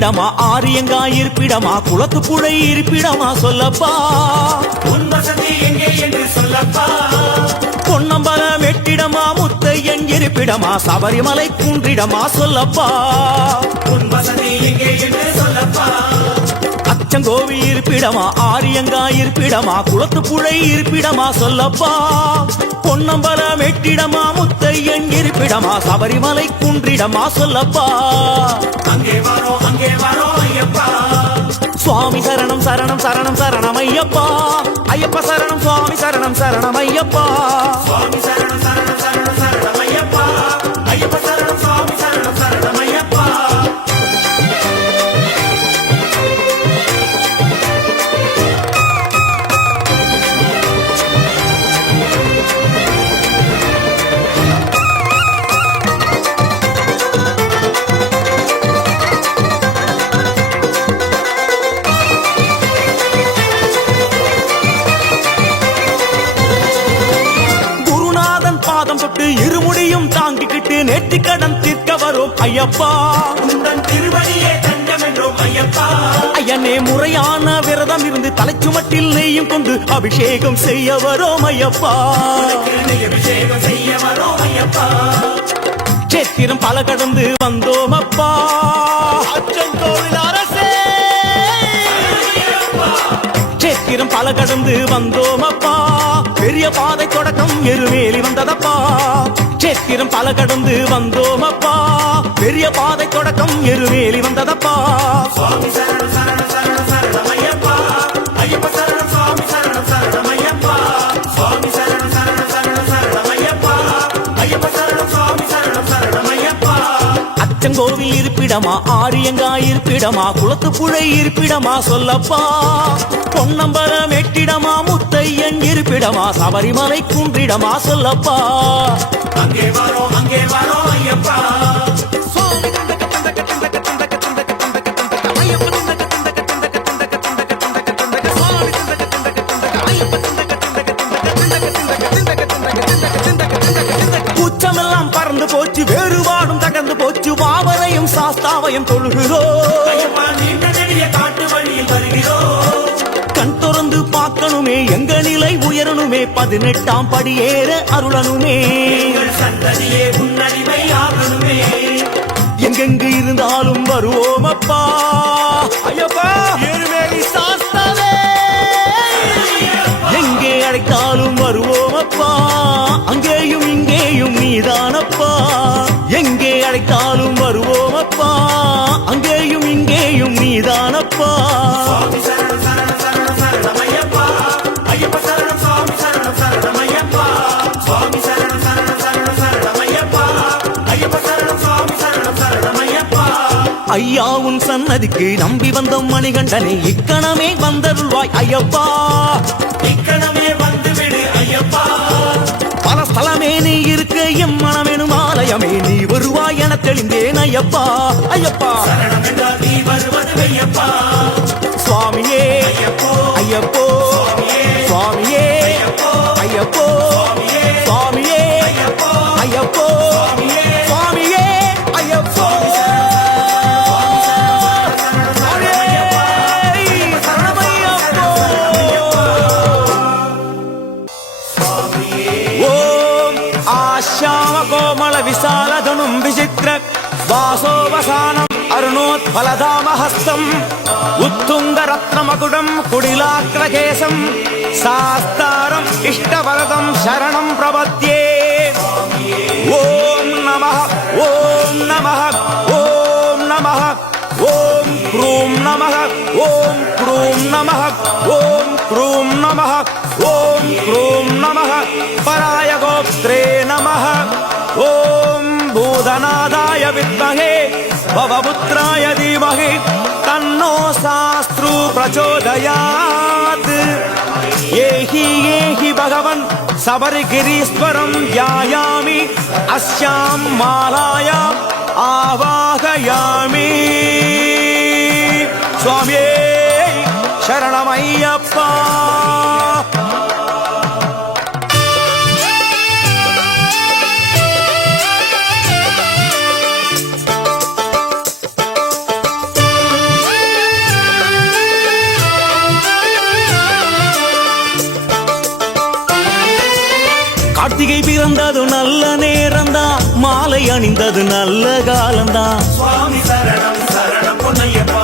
இருப்பிடமா ஆரியங்கா இருப்பிடமா குளத்து புழை இருப்பிடமா சொல்லப்பா உன் வசதி எங்கே என்று சொல்லப்பா பொன்னம்பலம் வெட்டிடமா முத்தையன் இருப்பிடமா சபரிமலை குன்றிடமா சொல்லப்பா உன் வசதி எங்கே என்று சொல்லப்பா அச்சங்கோவி இருப்பிடமா ஆரியங்கா இருப்பிடமா குளத்து புழை இருப்பிடமா சொல்லப்பா பொன்னம்பலம் வெட்டிடமா முத்தையன் இருப்பிடமா சபரிமலை குன்றிடமா சொல்லப்பா அங்கே வாரோ ஐயப்பா சுவாமி சரணம் சரணம் சரணம் சரணம் ஐயப்பா ஐயப்ப சரணம் சுவாமி சரணம் சரணம் ஐயப்பா சுவாமி சரணம் சரணம் சரணம் சரணம் ஐயப்பா ஐயப்ப சரணம் சுவாமி சரணம் சரணம் ஐயப்பா இருமுடியும் தாங்கிக்கிட்டு நேர்த்தி கடன் தீர்க்க வரும் ஐயப்பா உந்தன் திருவடியே தஞ்சம் என்றோம் ஐயப்பா ஐயனே முறையான விரதம் இருந்து தலைச்சுமட்டில் நெய்யும் கொண்டு அபிஷேகம் செய்ய வரோம் ஐயப்பா அபிஷேகம் செய்ய வரோம் ஐயப்பா சேத்திரம் பல கடந்து வந்தோம் அப்பா அச்சங்கோவில் அரசே சேத்திரம் பல கடந்து வந்தோம் அப்பா பெரிய பாதை தொடக்கம் எருமேலி வந்ததப்பா சேத்திரம் பல கடந்து வந்தோம் அப்பா பெரிய பாதை தொடக்கம் எருமேலி வந்ததப்பா சுவாமி சரணம் சரணம் சரணம் சரணம் ஐயப்பா ஐயப்ப சரணம் சுவாமி சரணம் சரணம் ஐயப்பா சுவாமி சரணம் சரணம் சரணம் சரணம் ஐயப்பா ஐயப்ப சரணம் சுவாமி சரணம் சரணம் ஐயப்பா அச்சங்கோவில் இருப்பிடமா ஆரியங்கா இருப்பிடமா குளத்து புழை இருப்பிடமா சொல்லப்பா பொன்னம்பலம் வெட்டிடமா முத்தையன் இருப்பிடமா சபரிமலை குன்றிடமா சொல்லப்பா அங்கே வாரோ ஐயப்பா கூச்சமெல்லாம் பறந்து போச்சு வேறுபாடும் தகர்ந்து போச்சு வாவரையும் சாஸ்தாவையும் தொழுகிறோ நீண்ட நெடிய காட்டு வழியில் வருகிறோம் கண் திறந்து பார்க்கணுமே எங்க நிலை உயரணுமே 18ஆம் படி ஏற அருளனுமே சந்ததியே உன்னடிமை ஆகணுமே எங்கெங்கு இருந்தாலும் வருவோம் அப்பா ஐயப்பா எருமேலி சாஸ்தாவே எங்கே அழைத்தாலும் வருவோம் அப்பா அங்கேயும் இங்கேயும் நீதானப்பா எங்கே அழைத்தாலும் வருவோம் அப்பா அங்கேயும் இங்கேயும் நீதானப்பா சுவாமி சரணம் சரணம் சரணம் சரணம் ஐயப்பா ஐயப்ப சரணம் சுவாமி சரணம் சரணம் ஐயப்பா சுவாமி சரணம் சரணம் சரணம் சரணம் ஐயப்பா ஐயப்ப சரணம் சுவாமி சரணம் சரணம் ஐயப்பா ஐயா உன் சன்னதிக்கு நம்பி வந்த மணிகண்டனே இக்கணமே வந்தருள்வாய் ஐயப்பா இக்கணமே வந்து விடு ஐயப்பா பல ஸ்தலமே நீ இருக்க எம் மனமெனும் ஆலயமே நீ வருவாய் என தெளிந்தேன் ஐயப்பா ஐயப்பா சரணம் என்றால் நீ வருவது ஐயப்பா சுவாமியே ஐயப்போ ஐயப்போ சுவாமியே ஐயப்போ சுவாமியே ஐயப்போ சுவாமியே ஐயப்போ विशालधनुं विचित्र वासोवसानम् अरुणोत्फलधामहस्तम् उत्तुङ्गरत्नमकुटम् कुडिलाग्रकेशम् शास्तारम् इष्टवरदम् शरणम् प्रपद्ये ॐ नमः ॐ नमः ॐ नमः ॐ क्रूं नमः ॐ क्रूं नमः ॐ क्रूं नमः ॐ क्रूं नमः पराय गोत्रे नमः ॐ भूतनादाय विद्महे भवपुत्राय धीमहि तन्नो शास्त्रु प्रचोदयात् येहि भगवन् सबरिगिरीश्वरं ध्यायामि अस्यां मालायाम् आवाहयामि स्वामी शरणमय्यप्पा கார்த்திகை பிறந்தது நல்ல நேரம்தான், மாலை அணிந்தது நல்ல காலம்தான். சுவாமி சரணம் சரணம் பொன்னையப்பா.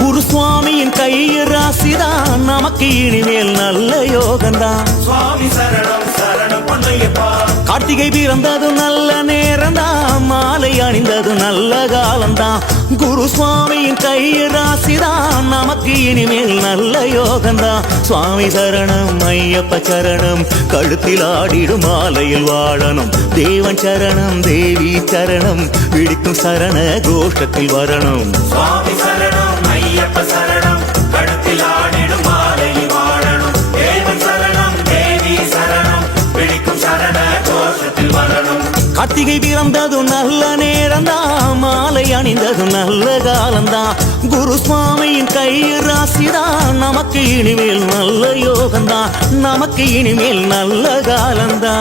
குருசுவாமியின் கையில் ராசிதான், நமக்கு இனிமேல் நல்ல யோகம்தான். சுவாமி சரணம் சரணம் பொன்னையப்பா. கார்த்திகை பிறந்தது நல்ல நேரம்தான், மாலை அணிந்தது நல்ல காலம்தான். குருசுவாமியின் கையில் ராசிதான், நமக்கு இனிமேல் நல்ல யோகம்தான். சுவாமி சரணம் ஐயப்ப சரணம், கழுத்தில் ஆடிடும் மாலையில் வாழணும். தேவன் சரணம் தேவி சரணம், விழிக்கும் சரண கோஷ்டத்தில் வரணும். சுவாமி சரணம் ஐயப்ப சரணம், கழுத்தில் ஆடிடும் மாலையில் வாழணும். தேவன் சரணம் தேவி சரணம், விழிக்கும் சரண கோஷத்தில் வரணும். கார்த்திகை பிறந்தது நல்ல நேரம்தான், மாலை அணிந்தது நல்ல காலம்தான். குருசுவாமியின் கையில் ராசிதான், நமக்கு இனிமேல் நல்ல யோகம்தான். நமக்கு இனிமேல் நல்ல காலம்தான்.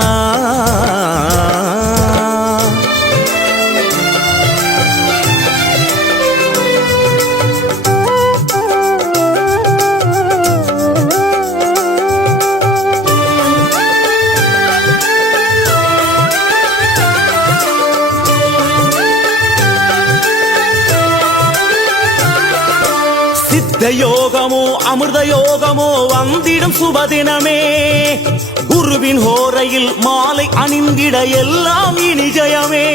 சித்த யோகமோ அமிர்த யோகமோ வந்திடும் சுபதினமே, குருவின் ஹோரையில் மாலை அணிந்திட எல்லாம் இனி ஜெயமே.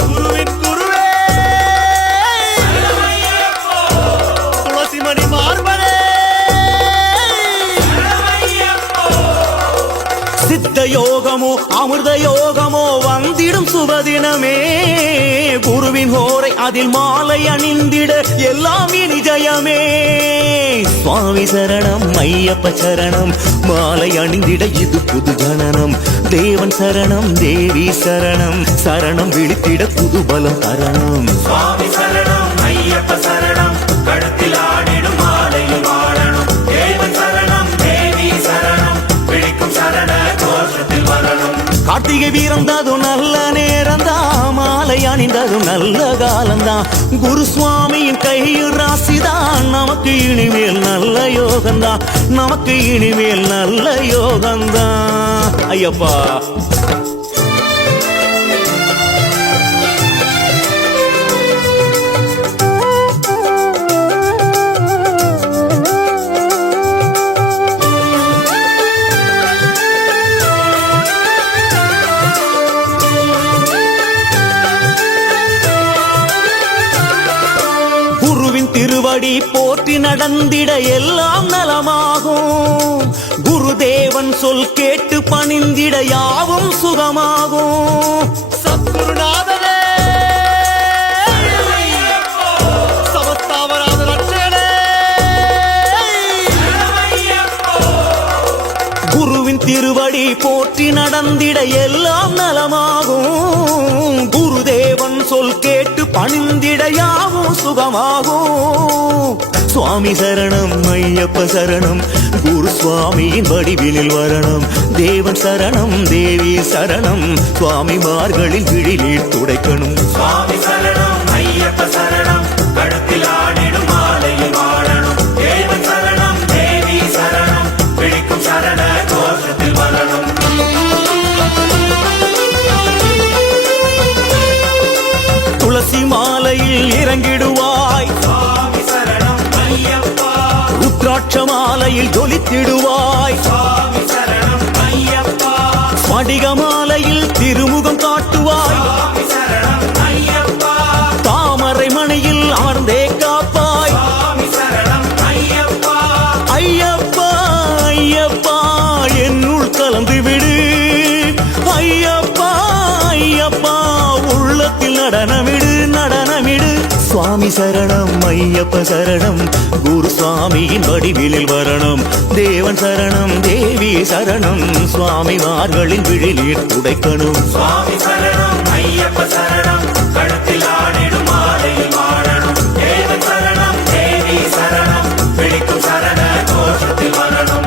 குருவின் குருவே துளசிமணி மார்பனே, சித்த யோகமோ அமிர்த யோகமோ வந்திடும் சுபதினமே, குருவின் ஹோரை அதில் மாலை அணிந்திட எல்லாம் இனி ஜெயமே. சுவாமி சரணம் ஐயப்ப சரணம், மாலை அணிந்திட இது புது ஜனனம். தேவன் சரணம் தேவி சரணம், சரணம் விழித்திட புது பலம் தரணம். சுவாமி சரணம் ஐயப்ப சரணம், கழுத்தில் ஆடிடும் மாலையில் வாழணும். தேவன் சரணம் தேவி சரணம், விழிக்கும் சரண கோஷத்தில் வரணும். கார்த்திகை பிறந்தது நல்ல நேரம்தான், மாலை அணிந்தது நல்ல காலம்தான். குருசுவாமியின் கையில் ராசிதான், நமக்கு இனிமேல் நல்ல யோகம்தான். நமக்கு இனிமேல் நல்ல யோகம்தான். ஐயப்பா திருவடி போற்றி நடந்திட எல்லாம் நலமாகும். குருதேவன் சொல் கேட்டு பணிந்திட யாவும் சுகமாகும். சத்குருநாதனே சமஸ்தாவராத ரட்சகனே, குருவின் திருவடி போற்றி நடந்திட எல்லாம் நலமாகும். குருதேவன் சொல் கேட்டு பணிந்திட யாவும் சுகமாகும். சுவாமி சரணம் ஐயப்ப சரணம், குரு சுவாமியின் வடிவினில் வரணும். தேவன் சரணம் தேவி சரணம், சுவாமிமார்களில் விழிநீர் துடைக்கணும். சுவாமி சரணம் ஐயப்ப சரணம், கழுத்தில் ஆடிடும் மாலையில் வாழணும். தேவன் சரணம் தேவி சரணம், விழிக்கும் சரண கோஷத்தில் வரணும். துளசி மாலையில் இறங்கிடுவாய், சுவாமி சரணம் ஐயப்பா. ருத்ராட்ச மாலையில் ஜொலித்திடுவாய், சுவாமி சரணம் ஐயப்பா. ஸ்படிக மாலையில் திருமுகம் காட்டுவாய், சுவாமி சரணம் ஐயப்பா. தாமரை மணியில் அமர்ந்தே காப்பாய். சுவாமி சரணம் ஐயப்பா. ஐயப்பா ஐயப்பா என்னுள் கலந்து விடு. ஐயப்பா ஐயப்பா உள்ளத்தில் நடனமிடு நடனமிடு. சுவாமி சரணம் ஐயப்ப சரணம், குரு சுவாமியின் வடிவிலில் வரணும். தேவன் சரணம் தேவி சரணம், சுவாமிமார்களின் விழிநீர் துடைக்கணும். சுவாமி சரணம் ஐயப்ப சரணம், கழுத்தில் ஆடிடும் மாலையில் வாழணும். தேவன் சரணம் தேவி சரணம், விழிக்கும் சரண கோஷத்தில் வரணும்.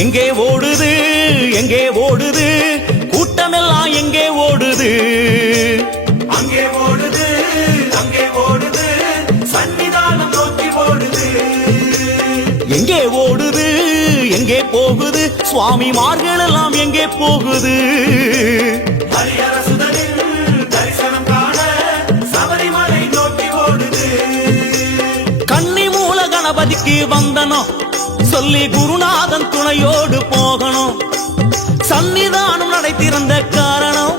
எங்கே ஓடுது எங்கே ஓடுது கூட்டமெல்லாம் எங்கே ஓடுது அங்கே ஓடுது அங்கே ஓடுது சன்னிதானம் நோக்கி ஓடுது எங்கே ஓடுது எங்கே போகுது சுவாமிமார்கள் எல்லாம் எங்கே போகுது ஹரிஹரசுதனின் தரிசனம் காண சபரிமலை நோக்கி ஓடுது கன்னி மூல கணபதிக்கு வந்தனம் சொல்லி குருநாதன் துணையோடு போகணும் சன்னிதானம் நடை திறந்த காரணம்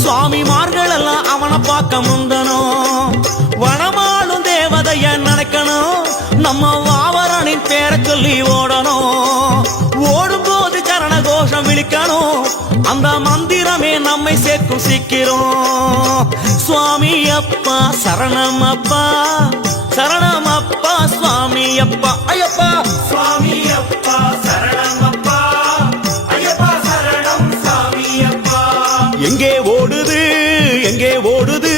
சுவாமிமார்கள் எல்லாம் அவனை பார்க்க முந்தனும் வனமாளும் தேவதைய நினைக்கணும் நம்ம வாவரனின் பேரை சொல்லி ஓடணும் ஓடும்போது சரண கோஷம் விழிக்கணும் அந்த மந்திரமே நம்மை சேர்க்கும் சீக்கிரம் சுவாமி அப்பா சரணம் அப்பா சரணம் அப்பா சுவாமி அப்பா ஐயப்பா சுவாமி அப்பா சரணம் அப்பா ஐயப்பா சரணம் சாமி அப்பா எங்கே ஓடுது எங்கே ஓடுது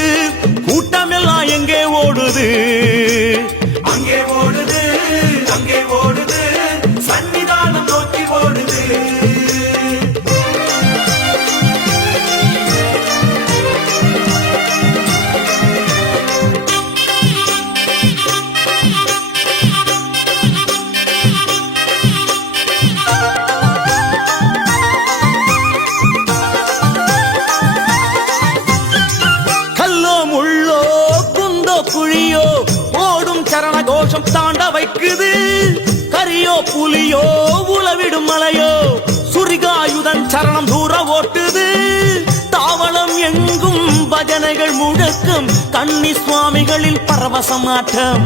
கூட்டமெல்லாம் எங்கே ஓடுது அங்கே ஓடுது அங்கே ஓடுது சன்னிதானம் நோக்கி ஓடுது கல்லோ முள்ளோ குந்தோ குழியோ ஓடும் சரண கோஷம் தாண்ட வைக்குது கரியோ புலியோ உளவிடும் மலையோ சுரிகாயுதன் சரணம் தூர ஓட்டுது தாவளம் எங்கும் பஜனைகள் முழக்கம் கன்னி சுவாமிகளின் பரவசமாட்டம்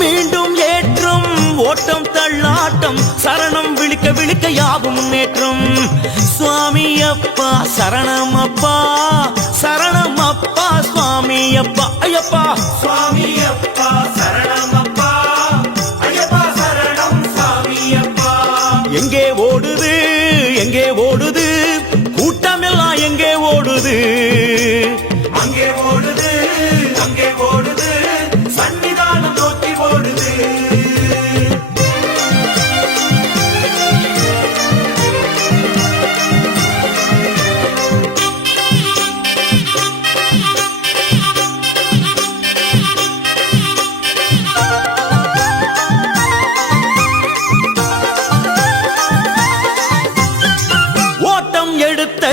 மீண்டும் ஏற்றம் ஓட்டம் தள்ளாட்டம் சரணம் விழிக்க விழிக்க யாவும் முன்னேற்றம் சுவாமி அப்பா சரணம் அப்பா சரணம் அப்பா சுவாமி அப்பா ஐயப்பா சுவாமி அப்பா சரணம் அப்பா ஐயப்பா சரணம் சாமி அப்பா எங்கே ஓடுது எங்கே ஓடுது கூட்டமெல்லாம் எங்கே ஓடுது அங்கே ஓடுது அங்கே ஓடுது சன்னிதானம் நோக்கி ஓடுது ஓட்டம் எடுத்த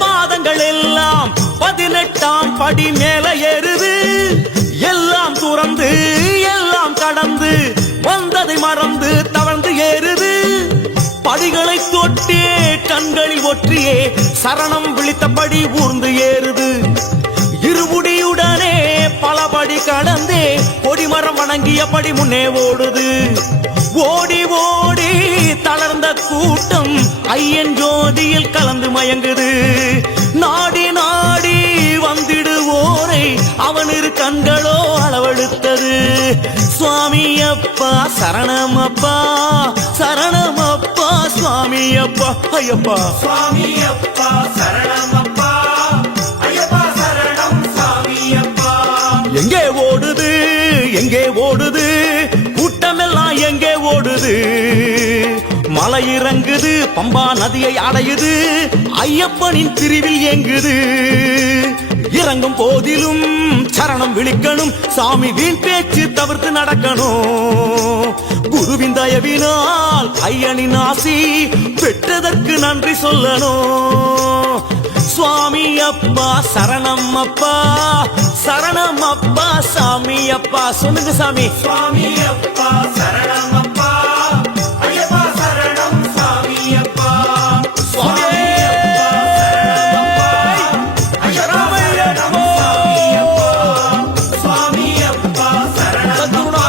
பாதங்கள் எல்லாம் 18ஆம் படி மேல ஏறுது எல்லாம் துறந்து எல்லாம் கடந்து வந்ததை மறந்து தவழ்ந்து ஏறுது படிகளை தொட்டே கண்களில் ஒற்றியே சரணம் விழித்தபடி ஊர்ந்து ஏறுது இருமுடியுடனே பலபடி கடந்தே கொடிமரம் வணங்கியபடி முன்னே ஓடுது ஓடி ஓடி தளர்ந்த கூட்டம் ஐயன் ஜோதியில் கலந்து மயங்குது நாடி நாடி வந்திடுவோரை அவன் இரு கண்களோ அளவெடுத்தது சுவாமி அப்பா சரணம் அப்பா சரணம் அப்பா சுவாமி அப்பா ஐயப்பா சுவாமி அப்பா சரணம் அப்பா ஐயப்பா சரணம் சாமி அப்பா எங்கே ஓடுது எங்கே ஓடுது கூட்டமெல்லாம் எங்கே ஓடுது மலை இறங்குது பம்பா நதியை அடையுது ஐயப்பனின் பிரிவில் இயங்குது இறங்கும் போதிலும் சரணம் விழிக்கணும் சாமி வீண் பேச்சு தவிர்த்து நடக்கணும் குருவின் தயவினால் ஐயனின் ஆசி பெற்றதற்கு நன்றி சொல்லணும் சுவாமி அப்பா சரணம் அப்பா சரணம் அப்பா சாமி அப்பா சொல்லுங்க சாமி சுவாமி அப்பா சரணம் அப்பா ஐயப்பா சரணம் சாமி அப்பா சுவாமி அப்பா சரணம் அப்பா ஐயப்பா சரணம் சாமி அப்பா சுவாமி அப்பா சரணம் அப்பா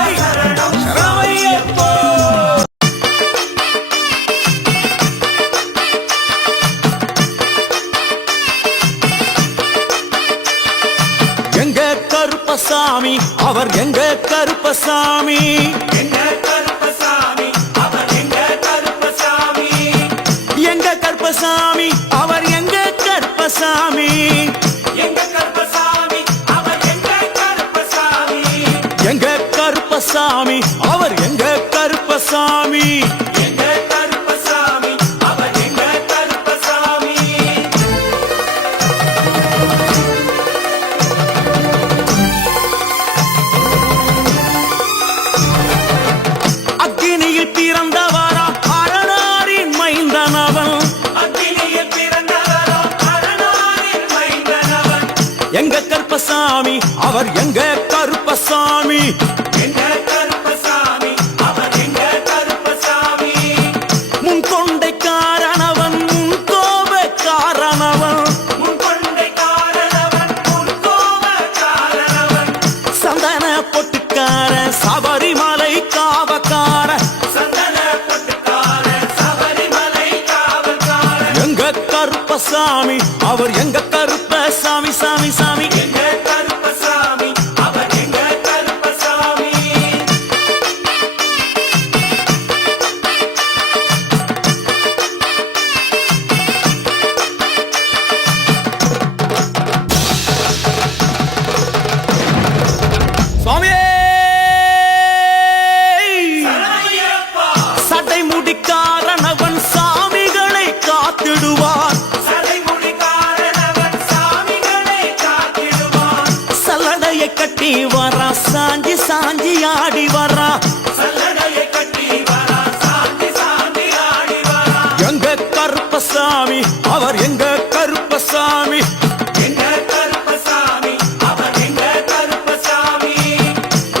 ஐயப்பா சரணம் சாமி அப்பா எங்க கருப்பசாமி அவர் எங்க கருப்பசாமி எங்க கருப்பசாமி அவர் எங்க கருப்பசாமி எங்க கருப்பசாமி அவர் எங்க கருப்பசாமி எங்க கருப்பசாமி அவர் எங்க கருப்பசாமி எங்க கருப்பசாமி அவர் எங்க கருப்பசாமி எங்க கருப்பசாமி அவர் எங்க கருப்பசாமி எங்க கருப்பசாமி அவர் எங்க கருப்பசாமி முன் கொண்டை காரணவன் முன் கோப காரணவன் முன் கொண்டை காரணவன் முன் கோப காரணவன் சந்தன பொட்டுக்கார சபரிமலை காவக்கார சந்தன பொட்டுக்கார சபரிமலை காவல்கார எங்க கருப்பசாமி அவர் எங்க கருப்பசாமி சாமி சாமி எங்க கருப்பசாமி அவர் எங்க கருப்பசாமி சுவாமியே சரணமையப்பா சடை முடிக்காரணவன் சாமிகளை காத்திடுவார் சடைமுடி காரணவன் சாமிகளை காத்திடுவான் சல்லடையை கட்டி வரா சாஞ்சி சாஞ்சி ஆடி வரா சல்லடையை கட்டி வரா சாந்தி சாந்தி ஆடி வரா எங்க கருப்பசாமி அவர் எங்க கருப்பசாமி எங்க கருப்பசாமி அவர் எங்க கருப்பசாமி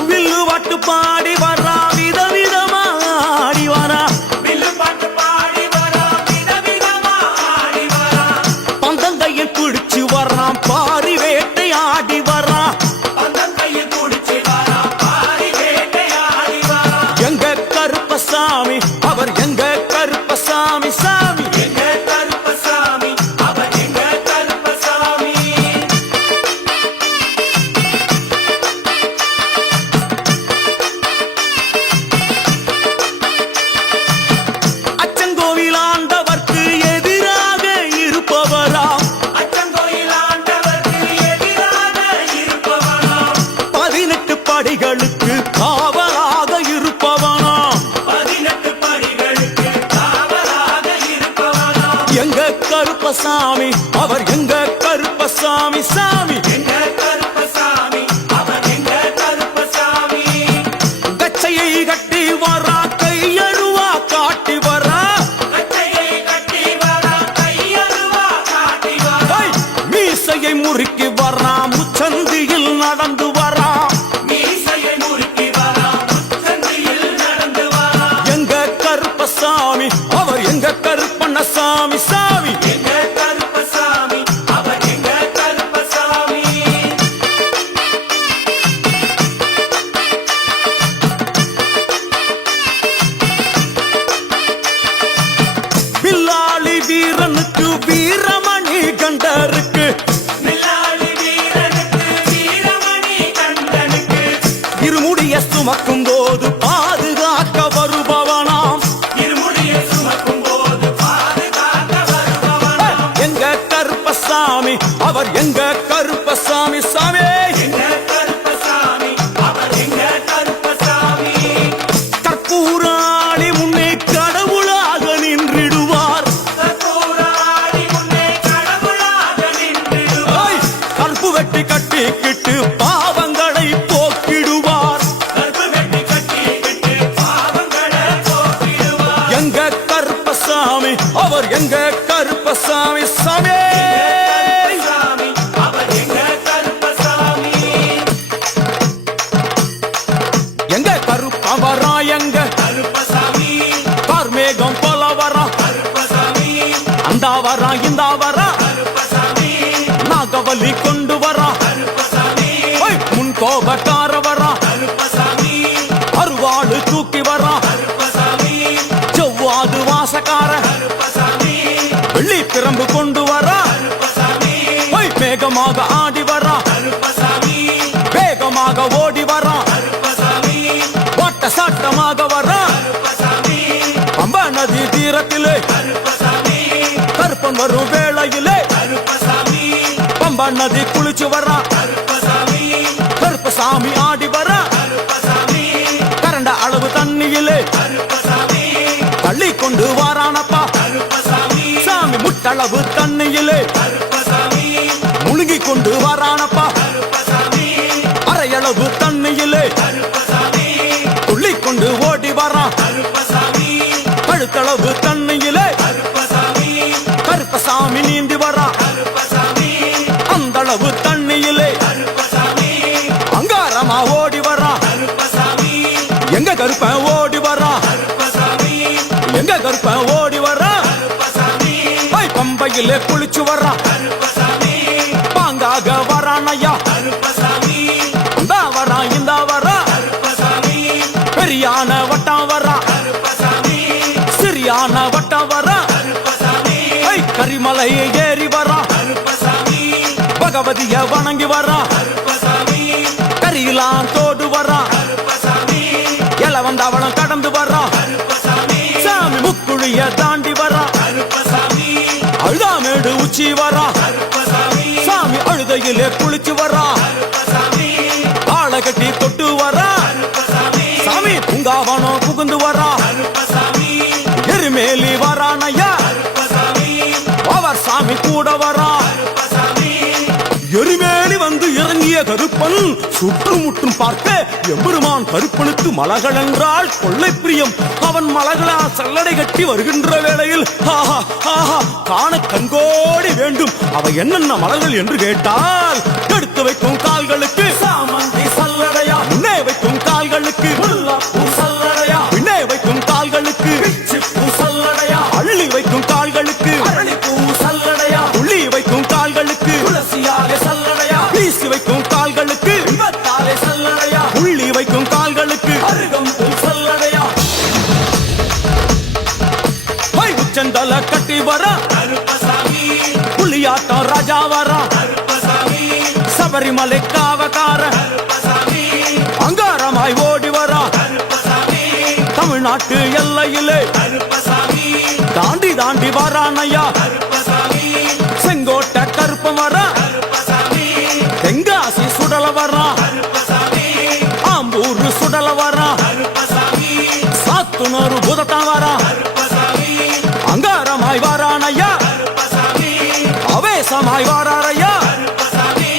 வில்லு வாட்டு பாடி வரா விதவிதமா ஆடி வரா வில்லு பாட்டு பாடி வரா விதவிதமா ஆடி வரா பந்தங்கையில் பிடிச்சு வர்றான் பாரி வேட்டை ஆடி வரா பந்தங்கையில் குடிச்சு வரா பாரி வேட்டையாடி வரா எங்க கருப்பசாமி அவர் எங்க கருப்பசாமி சாமி எங்க கருப்பசாமி அவர் எங்க கருப்பசாமி அச்சங்கோவில் ஆண்டவர்க்கு எதிராக இருப்பவராம் அச்சங்கோயில் ஆண்டவர்க்கு எதிராக இருப்பவனாம் 18 படிகளுக்கு காவலாக இருப்பவனாம் 18 படிகளுக்கு காவலாக இருப்பவனாம் எங்க கருப்பசாமி அவர் எங்க கருப்பசாமி சாமி எங்க கருப்பசாமி அவர் எங்க கருப்பசாமி கச்சையை கட்டி வரா கையழுவா காட்டி வரா கட்டையை கட்டி வரா கையருவா காட்டி வரா ஐ, மீசையை முறுக்கி வரா முச்சந்தியில் நடந்து வரா மீசையை முறுக்கி வரா முச்சந்தியில் நடந்து வரா எங்க கருப்பசாமி அவர் எங்க கருப்பண்ணசாமி சாமி எங்க கருப்பசாமி அவர் எங்க கருப்பசாமி வில்லாளி வீரனுக்கு வீரமணி கண்டருக்கு நில்லாளி வீரனுக்கு வீரமணி கண்டனுக்கு இருமுடிய சுமக்கும் போது பாதுகாக்க வருபவனாம் இருமுடிய சுமக்கும் போது பாதுகாக்க வருபவனாம் எங்க கருப்பசாமி அவர் எங்க கருப்பசாமி சாமி எங்க கருப்பசாமி அவர் எங்க கருப்பசாமி கற்பூராளி முன்னே கடவுளாக நின்றிடுவார் கற்பூராடி முன்னே கடவுளாக நின்றிடுவார் ஐ, கற்பு வெட்டி கட்டிக்கிட்டு பாவங்களை போக்கிடுவார் கற்பு வெட்டி கட்டிக்கிட்டு பாவங்களை போக்கிடுவார் எங்க கருப்பசாமி அவர் எங்க கருப்பசாமி சாமி கருப்பசாமி அவர் எங்க கருப்பசாமி எங்க கருப்பவரா எங்க கருப்பசாமி கார்மேகம் போல வரா கருப்பசாமி அந்த வரா இந்த வரா கருப்பசாமி நாகவலி கொண்டு வரா கருப்பசாமி ஐ, முன் கோபக்கார வரா கருப்பசாமி அருவாடு தூக்கி வரா கருப்பசாமி செவ்வாது வாசக்கார கருப்பசாமி வெள்ளி பிரம்பு கொண்டு வரா கருப்பசாமி ஐ, வேகமாக ஆடி வரா கருப்பசாமி வேகமாக ஓடி வரா கருப்பசாமி ஓட்ட சாட்டமாக வரா கருப்பசாமி பம்பா நதி தீரத்திலே கருப்பசாமி கருப்பன் வரும் வேளையிலே கருப்பசாமி பம்பா நதி குளிச்சு வரா கருப்பசாமி கருப்பசாமி ஆடி வரா கருப்பசாமி கரண்ட அளவு தண்ணியிலே கருப்பசாமி தள்ளி கொண்டு வாரானப்பா கருப்பசாமி சாமி முட்டளவு தண்ணியிலே கருப்பசாமி முழுகி கொண்டு வாரானப்பா கருப்பசாமி அரையளவு தண்ணியிலே கருப்பசாமி துள்ளி கொண்டு ஓடி வரான் கருப்பசாமி கழுத்தளவு தண்ணியிலே கருப்பசாமி கருப்பசாமி நீந்தி வரா கருப்பசாமி அந்த அளவு தண்ணியிலே கருப்பசாமி கருப்பன் ஓடி வரான் கருப்பசாமி எங்க கருப்பன் ஓடி வரான் கருப்பசாமி பம்பையிலே குளிச்சு வர்றான் கருப்பசாமி பாங்காக வரான் ஐயா கருப்பசாமி இந்தா வரான் இந்தா வரான் கருப்பசாமி பெரியான வட்டம் வரான் கருப்பசாமி சிறியான வட்டம் வரான் கருப்பசாமி கரிமலையை ஏறி வரான் கருப்பசாமி பகவதிய வணங்கி வரான் கருப்பசாமி கரியெல்லாம் தோடு வரான் கருப்பசாமி இளவந்தவளம் கடந்து வரான் கருப்பசாமி சாமி முக்குழிய தாண்டி வரான் கருப்பசாமி அழுதாமேடு உச்சி வரான் கருப்பசாமி சாமி அழுதையிலே குளிச்சு வரான் கருப்பசாமி ஆளை கட்டி தொட்டு வரான் கருப்பசாமி சாமி பூங்காவனம் புகுந்து வரான் கருப்பசாமி எருமேலி வரான் ஐயா கருப்பசாமி அவர் சாமி கூட வரான் கருப்பசாமி எருமேலி வந்து இறங்கிய கருப்பன் சுற்றுமுற்றும் பார்க்க எம்பெருமான் கருப்பனுக்கு மலகள் என்றால் கொள்ளை பிரியம். அவன் மலகளா சல்லடை கட்டி வருகின்ற வேளையில் ஆஹா ஆஹா காண கண்கோடி வேண்டும். அவை என்னென்ன மலர்கள் என்று கேட்டால் எடுத்து வைக்கும் கால்களுக்கு சாமந்தி சல்லடையா, முன்னே வைக்கும் கால்களுக்கு முல்லைப்பூ சல்லடையா, பின்னே வைக்கும் கால்களுக்கு பிச்சிப்பூ சல்லடையா, அள்ளி வைக்கும் கால்களுக்கு அரளிப்பூ சல்லடையா, உள்ளி வைக்கும் கால்களுக்கு துளசியாலே சல்லடையா, வீசி வைக்கும் கால்களுக்கு விபத்தாலே சல்லடையா, உள்ளி வைக்கும் கால்களுக்கு அருகம்பூ சல்லடையா. உச்சந்தல கட்டி வர கருப்பசாமி புலியாட்டம் ராஜா வர கருப்பசாமி சபரிமலை காவக்கார கருப்பசாமி அங்காரமாய் ஓடி வர கருப்பசாமி தமிழ்நாட்டு எல்லையிலே கருப்பசாமி தாண்டி தாண்டி வரானையா. கருப்பசாமி செங்கோட்டை கருப்பம் வர கருப்பசாமி தெங்காசி சுடல வர்றான், கருப்பசாமி ஆம்பூர் சுடல வர்றான், கருப்பசாமி சாத்துனூர் புதத்தான் வரான், கருப்பசாமி அங்காரமாய் வரானையா, கருப்பசாமி அவேசமாய் வராரையா, கருப்பசாமி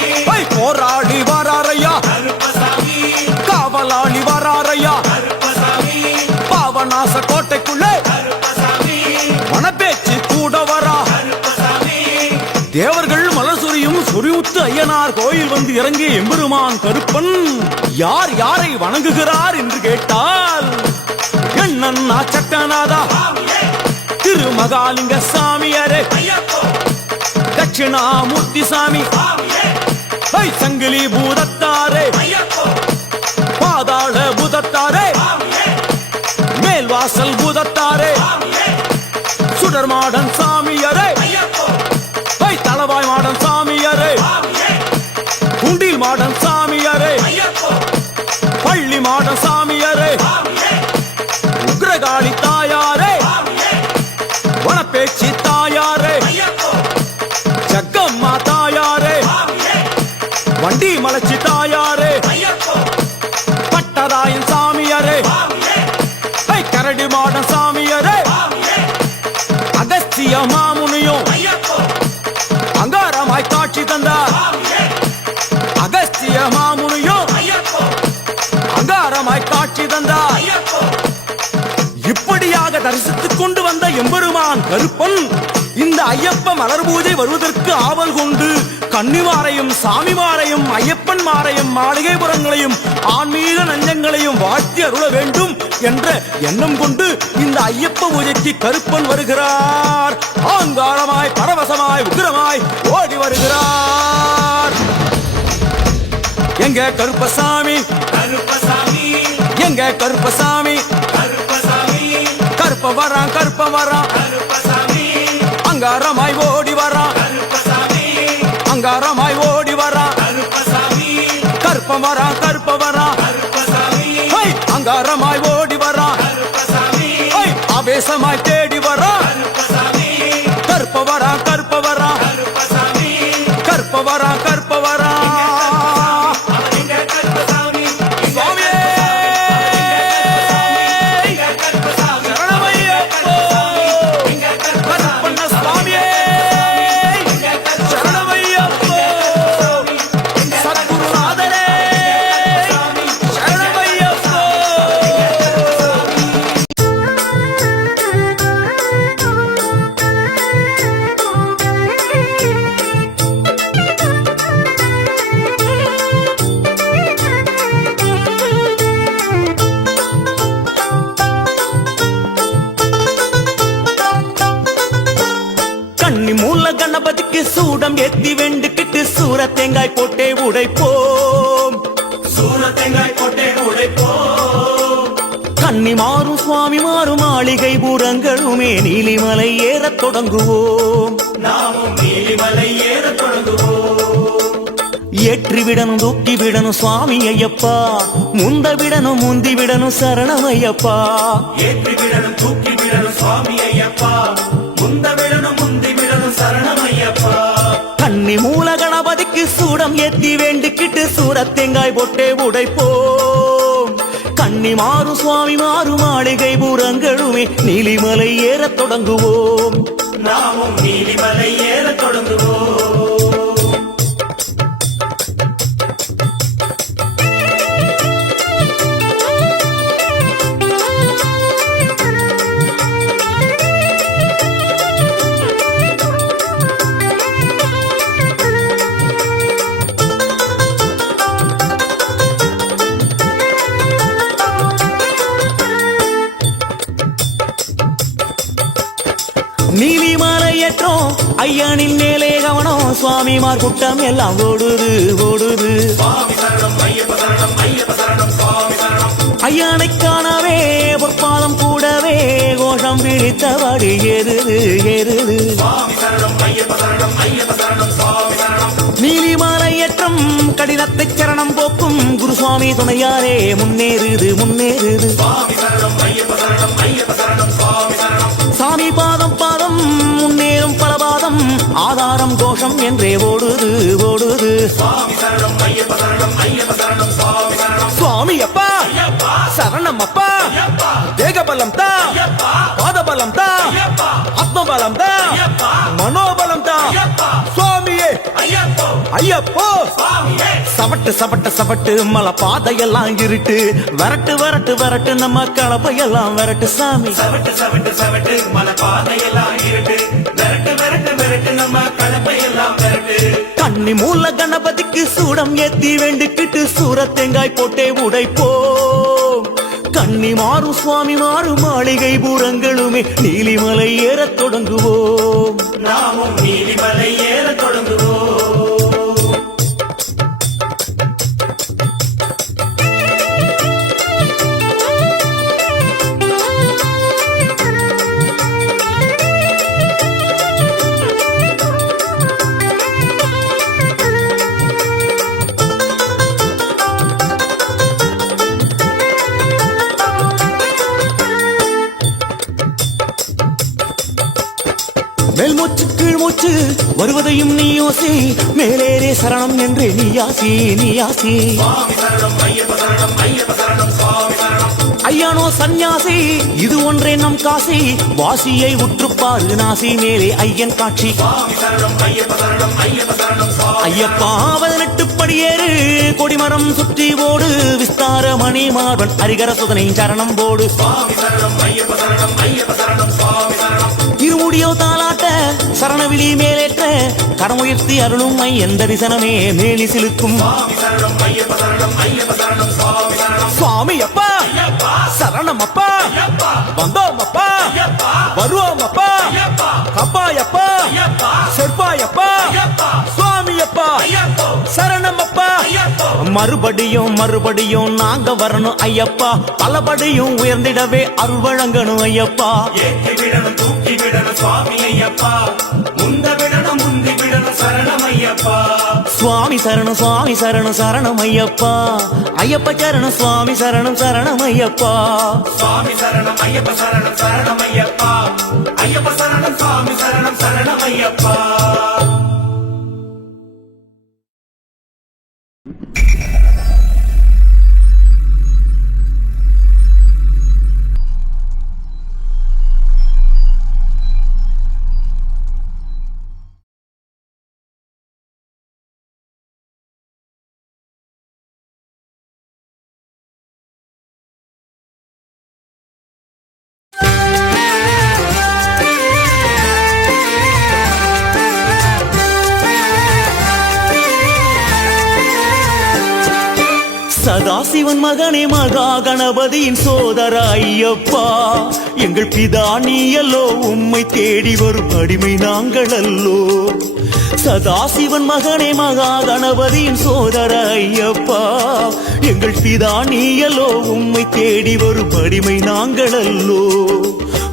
போராடி வராரையா, கருப்பசாமி காவலாளி வராரையா. கருப்பசாமி பாவநாச கோட்டைக்குள்ளே கருப்பசாமி மணப்பேச்சு கூட வரா. கருப்பசாமி தேவர்கள் மலர் சொரியும் சொரிமுத்து ஐயனார் கோயில் வந்து இறங்கிய எம்பெருமான் கருப்பன் யார் யாரை வணங்குகிறார் என்று கேட்டால் என்னன்னா சட்டநாதா, திருமகாலிங்க சாமியாரே, ஐயப்போ தட்சிணாமூர்த்தி சாமி, சாமியே சங்கிலி பூதத்தாரே, ஐயப்போ பாதாள பூதத்தாரே, சாமியே மேல்வாசல் பூதத்தாரே, சாமியே சுடர்மாடன் சாமியாரே, ஐயப்போ தளவாய் மாடன் சாமியாரே, சாமியே குண்டில் மாடன் சாமியாரே, ஐயப்போ பள்ளி மாடன் சாமியாரே, சாமியே உக்ரகாளி தாயாரே, சாமியே வனப்பேச்சி தாயாரே, ஐயப்போ ஜக்கம்மா தாயாரே, சாமியே வண்டி மலச்சி தாயாரே, ஐயப்போ பட்டராயன் சாமியாரே, சாமியே கரடி மாடன் சாமியாரே, சாமியே அகஸ்திய மாமுனியும் ஐயப்போ அங்காரமாய் காட்சி தந்தார். சாமியே அகஸ்திய மாமுனியும் ஐயப்போ அங்காரமாய் காட்சி தந்தார். ஐயப்போ இப்படியாக தரிசித்துக் கொண்டு வந்த எம்பெருமான் கருப்பன் இந்த ஐயப்ப மலர் பூஜை வருவதற்கு ஆவல் கொண்டு கன்னிமாரையும் சாமிமாரையும் ஐயப்பன் மாரையும் மாளிகைபுரங்களையும் ஆன்மீக நஞ்சங்களையும் வாழ்த்தி அருள வேண்டும் என்ற எண்ணம் கொண்டு இந்த ஐயப்ப பூஜைக்கு கருப்பன் வருகிறார். ஆங்காரமாய் பரவசமாய் உக்கிரமாய் ஓடி வருகிறார். எங்க கருப்பசாமி, கருப்பசாமி எங்க கருப்பசாமி, கருப்பசாமி கருப்ப வரான் கருப்ப வரான், கருப்பசாமி அங்காரமாய் ஓடி வரான், கருப்பசாமி அங்காரமாய் ஓடி வரான், கருப்பசாமி கருப்ப வரான் கருப்ப வரான், கருப்பசாமி அங்காரமாய் ஓடி வரான், கருப்பசாமி ஆவேசமாய் தேடி வரான், கருப்பசாமி கருப்ப வரான் கருப்ப வரான், கருப்பசாமி கருப்ப வரான் கருப்ப வரான். அவன் எங்க கருப்பசாமி சுவாமியே எங்க கருப்பசாமி சரணமையப்போ, எங்க கருப்பசாமி கருப்பண்ண சுவாமியே சரணமையப்போ, சத்குருநாதரே சரணமையப்போ. கணபதிக்கு சூடம் ஏத்தி வெண்டுக்கிட்டு சூர தேங்காய் போட்டே உடைப்போம். சூரத்தேங்காய் போட்டே உடைப்போம். கன்னி மாறும் சுவாமி மாறும் மாளிகை பூரங்களுமே நீலிமலை ஏறத் தொடங்குவோம். நாமும் நீலிமலை ஏறத் தொடங்குவோம். ஏற்றி விடணும் தூக்கி விடணும் சுவாமி ஐயப்பா, முந்த விடணும் முந்தி விடணும் சரணம் ஐயப்பா. ஏற்றி விடணும் தூக்கி விடணும் சுவாமி ஐயப்பா, முந்த விடணும் முந்தி விடணும் சரணம் ஐயப்பா. கன்னி மூல கணபதிக்கு சூடம் ஏத்தி வேண்டிக்கிட்டு சூரத் தேங்காய் போட்டே உடைப்போம். கன்னி மாறும் சுவாமி மாறும் மாளிகை பூரங்களுமே நீலிமலை ஏறத் தொடங்குவோம். நாமும் நீலிமலை ஏறத் தொடங்குவோம். நீலிமலை ஏற்றம் ஐயனின் மேலே கவனம், சுவாமிமார் கூட்டம் எல்லாம் ஓடுது ஓடுது. சுவாமி சரணம் ஐயப்ப சரணம் ஐயப்ப சரணம் சுவாமி சரணம். ஐயனை காணவே பொற்பாதம் கூடவே கோஷம் பிடித்தபடி ஏறுது ஏறுது. சுவாமி சரணம் ஐயப்ப சரணம் ஐயப்ப சரணம் சுவாமி சரணம். நீலிமலை ஏற்றம் கடினத்தை சரணம் போக்கும் குருசுவாமி துணையாரே முன்னேறுது முன்னேறுது. சுவாமி சரணம் ஐயப்ப சரணம் ஐயப்ப சரணம் சுவாமி சரணம். சாமி பாதம் பாதம் முன்னேறும் பலபாதம் ஆதாரம் கோஷம் என்றே ஓடுது ஓடுது. சுவாமி சரணம் ஐயப்ப சரணம் ஐயப்ப சரணம் சுவாமி சரணம். சுவாமி அப்பா ஐயப்பா சரணம் அப்பா, ஐயப்பா தேகபலம் தா, ஐயப்பா பாதபலம் தா, ஐயப்பா ஆத்மபலம் தா, ஐயப்பா மனோபலம் தா. ஐயப்பா சுவாமியே ஐயப்போ ஐயப்போ சுவாமியே. சவட்டு சவட்டு சவட்டு மலை பாதையெல்லாம் இருட்டு, வரட்டு வரட்டு வரட்டு நம்ம கலப்பையெல்லாம் வரட்டு சாமி. சவட்டு சவட்டு சவட்டு மலை பாதையெல்லாம் இருட்டு, விரட்டு விரட்டு விரட்டு நம்ம கலப்பையெல்லாம் விரட்டு. கன்னி மூல கணபதிக்கு சூடம் ஏத்தி வேண்டிக்கிட்டு சூரத் தேங்காய் போட்டே உடைப்போம். கன்னி மாறும் சுவாமி மாறும் மாளிகை பூரங்களுமே நீலிமலை ஏறத் தொடங்குவோம். நாமும் நீலிமலை ஏறத் தொடங்குவோம். மேல் மூச்சு கீழ் மூச்சு வருவதையும் நீ யோசி, மேலேறே சரணம் என்றே நீயாசி நீயாசி. சுவாமி சரணம் ஐயப்ப சரணம் ஐயப்ப சரணம் சுவாமி சரணம். ஐயானோ சந்நியாசி இது ஒன்றே நம் காசி, வாசியை உற்றுப்பாரு நாசி மேலே ஐயன் காட்சி. சுவாமி சரணம் ஐயப்ப சரணம் ஐயப்ப சரணம் சுவாமி. ஐயப்பா 18 படியேறு கொடிமரம் சுற்றி ஓடு, விஸ்தார மணி மார்பன் ஹரிகர சுதனை சரணம் போடு. சுவாமி சரணம் ஐயப்ப சரணம் ஐயப்ப சரணம் சுவாமி சரணம். இருமுடியோ தாளாட்ட சரணவிழி மேலேற்ற கரமுயர்த்தி அருளும் ஐயன் தரிசனமே மேலி சிலுக்கும். சுவாமி சரணம் ஐயப்ப சரணம் ஐயப்ப சரணம் சுவாமி சரணம். சுவாமி அப்பா ஐயப்பா சரணம் அப்பா, ஐயப்பா வந்தோம் அப்பா ஐயப்பா வருவோம் அப்பா, ஐயப்பா கப்பாயப்பா ஐயப்பா செற்பாயப்பா ஐயப்பா சுவாமி அப்பா ஐயப்போ சரணம் அப்பா. ஐயப்போ மறுபடியும் மறுபடியும் நாங்க வரணும் ஐயப்பா, பலபடியும் உயர்ந்திடவே அருள் வழங்கணும் ஐயப்பா. ஏற்றி விடணும் தூக்கி விடணும் சுவாமி ஐயப்பா, முந்த விடணும் முந்தி விடணும் சரணம் ஐயப்பா. சுவாமி சரணம் சுவாமி சரணம் சரணம் ஐயப்பா, ஐயப்ப சரணம் சுவாமி சரணம் சரணம் ஐயப்பா. சுவாமி சரணம் ஐயப்ப சரணம் சரணம் ஐயப்பா, ஐயப்ப சரணம் சுவாமி சரணம் சரணம் ஐயப்பா. சதாசிவன் மகனே மகா கணபதியின் சோதர ஐயப்பா, எங்கள் பிதா நீயல்லோ, உம்மை தேடி வரும் அடிமை நாங்கள் அல்லோ. சதாசிவன் மகனே மகா கணபதியின் சோதர ஐயப்பா எங்கள் பிதா நீயலோ உம்மை தேடி வரும் அடிமை நாங்கள் அல்லோ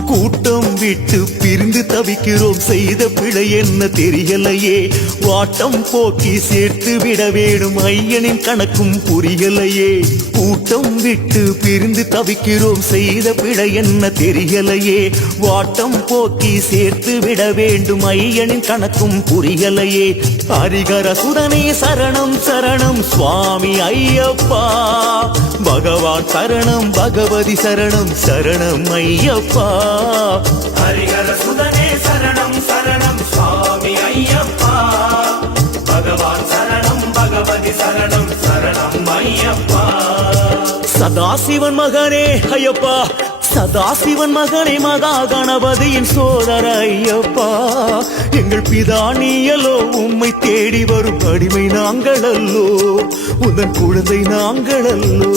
கூட்டம் விட்டு பிரிந்து தவிக்கிறோம் செய்த பிழை என்ன தெரியலையே வாட்டம் போக்கி சேர்த்து விட வேணும் ஐயனின் கணக்கும் புரியலையே கூட்டம் விட்டு பிரிந்து தவிக்கிறோம் செய்த பிழை என்ன தெரியலையே வாட்டம் போக்கி சேர்த்து விட வேண்டும் ஐயனின் கணக்கும் புரியலையே ஹரிகர சுதனே சரணம் சரணம் சுவாமி ஐயப்பா பகவான் சரணம் பகவதி சரணம் சரணம் ஐயப்பா ஹரிஹர சுதனே சரணம் சரணம் சுவாமி ஐயப்பா பகவான் சரணம் பகவதி சரணம் சரணம் ஐயப்பா சதாசிவன் மகனே ஐயப்பா சதாசிவன் மகனே மகா கணபதியின் சோதர ஐயப்பா எங்கள் பிதா நீயலோ உம்மை தேடி வரும் அடிமை நாங்கள் அல்லோ உந்தன் குழந்தை நாங்கள் அல்லோ